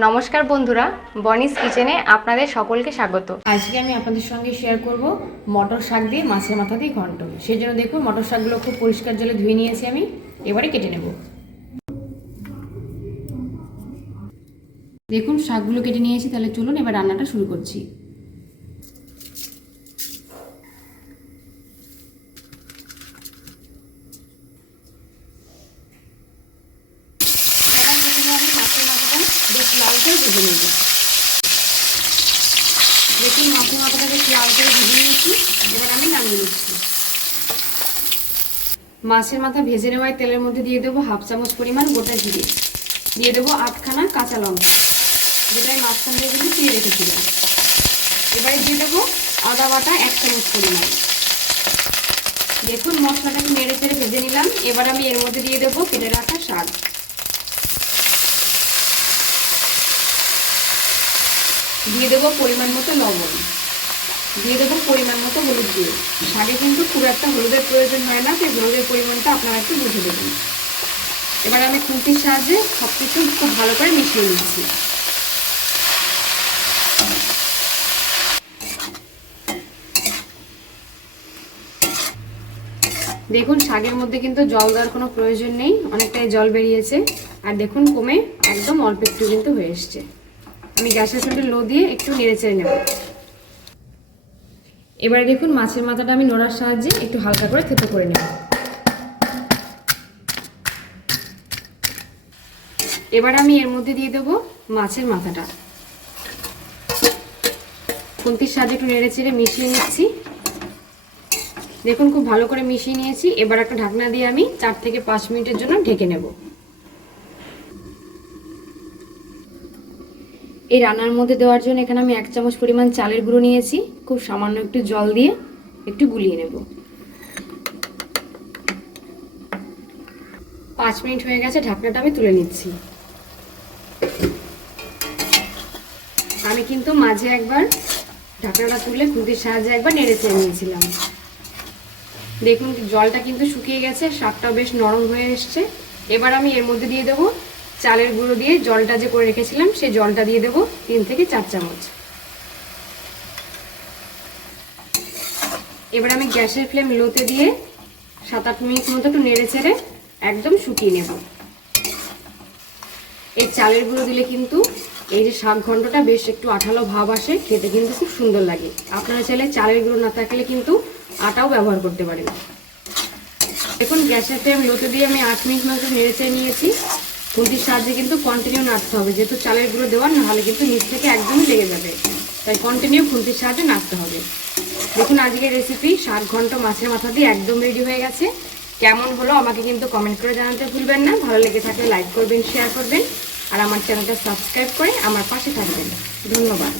নমস্কার বন্ধুরা, বনিস কিচেনে আপনাদের সকলকে স্বাগত। আজকে আমি আপনাদের সঙ্গে শেয়ার করব মটর শাক দিয়ে মাছের মাথা দিয়ে ঘন্ট। সেই জন্য দেখুন, মটর শাকগুলো খুব পরিষ্কার জলে ধুয়ে নিয়েছি আমি। এবারে কেটে নেব। দেখুন, শাকগুলো কেটে নিয়েছি, তাহলে চলুন এবার রান্নাটা শুরু করছি এবার প্রথমে আমি মাছের মাথাটা করে ভেজে নেব। দেখুন মাছের মাথাটা বেশ লাল করে ভেজে নিয়েছি। এবার আমি নামিয়ে নিচ্ছি। মাছের মাথা ভেজে নেওয়ায় তেলের মধ্যে দিয়ে দেবো হাফ চামচ পরিমাণ গোটা জিরে। দিয়ে দেবো আটখানা কাঁচা লঙ্কা, যেটা আমি মাঝখান দিয়ে কিন্তু চিড়ে রেখেছিলাম। এবারে দিয়ে দেবো আদা বাটা এক চামচ পরিমাণ। দেখুন, মশলাটাকে নেড়ে চেড়ে ভেজে নিলাম। এবার আমি এর মধ্যে দিয়ে দেবো কেটে রাখা শাক। দিয়ে দেবো পরিমাণ মতো লবণ। দিয়ে দেবো পরিমাণ মতো হলুদ গুঁড়ো। শাকে কিন্তু খুব একটা হলুদের প্রয়োজন হয় না তাই হলুদের পরিমাণটা আপনারা একটু বুঝে দেবেন। এবার আমি খুন্তির সাহায্যে সব কিছু খুব ভালো করে মিশিয়ে নিচ্ছি। দেখুন শাকের মধ্যে কিন্তু জল দেওয়ার কোনো প্রয়োজন নেই, অনেকটাই জল বেরিয়েছে। আর দেখুন, কমে একদম অল্প একটু কিন্তু হয়ে এসছে। আমি গ্যাসের ফ্লেমটা লো দিয়ে একটু নেড়ে চেড়ে নেব। এবারে দেখুন মাছের মাথাটা আমি নোড়ার সাহায্যে একটু হালকা করে থেতো করে নেব। এবার আমি এর মধ্যে দিয়ে দেবো মাছের মাথাটা। খুন্তির সাহায্যে একটু নেড়ে চেড়ে মিশিয়ে নিচ্ছি। দেখুন খুব ভালো করে মিশিয়ে নিয়েছি। এবার একটা ঢাকনা দিয়ে আমি চার থেকে পাঁচ মিনিটের জন্য ঢেকে নেব। এই রান্নার মধ্যে দেওয়ার জন্য এখানে আমি এক চামচ পরিমাণ চালের গুঁড়ো নিয়েছি। খুব সামান্য একটু জল দিয়ে একটু গুলিয়ে নেব। পাঁচ মিনিট হয়ে গেছে, ঢাকনাটা আমি তুলে নিচ্ছি। আমি কিন্তু মাঝে একবার ঢাকনাটা তুলে খুঁতির সাহায্যে একবার নেড়ে চেয়ে নিয়েছিলাম। দেখুন জলটা কিন্তু শুকিয়ে গেছে শাকটাও বেশ নরম হয়ে এসছে। এবার আমি এর মধ্যে দিয়ে দেবো চালের গুঁড়ো দিয়ে জলটা যে করে রেখেছিলাম, সেই জলটা দিয়ে দেবো তিন থেকে চার চামচ। এবার আমি গ্যাসের ফ্লেম লোতে দিয়ে সাত আট মিনিট মতো একটু নেড়ে চেড়ে একদম শুকিয়ে নেব। এই চালের গুঁড়ো দিলে কিন্তু এই যে শাক ঘন্টটা বেশ একটু আঠালো ভাব আসে, খেতে কিন্তু খুব সুন্দর লাগে। আপনারা চাইলে চালের গুঁড়ো না থাকলে কিন্তু আটাও ব্যবহার করতে পারেন। দেখুন, গ্যাসের ফ্লেম লোতে দিয়ে আমি আট মিনিট মতো নেড়ে চেড়ে নিয়েছি। খুন্তির সাহায্যে কিন্তু কন্টিনিউ নাড়তে হবে। যেহেতু চালের গুঁড়ো দেওয়ার, নাহলে কিন্তু নিচ থেকে একদমই লেগে যাবে। তাই কন্টিনিউ খুন্তির সাহায্যে নাড়তে হবে। দেখুন, আজকের রেসিপি সাত ঘণ্টা মাছের মাথা দিয়ে একদম রেডি হয়ে গেছে। কেমন হলো আমাকে কিন্তু কমেন্ট করে জানাতে ভুলবেন না। ভালো লেগে থাকলে লাইক করবেন শেয়ার করবেন, আর আমার চ্যানেলটা সাবস্ক্রাইব করে আমার পাশে থাকবেন। ধন্যবাদ।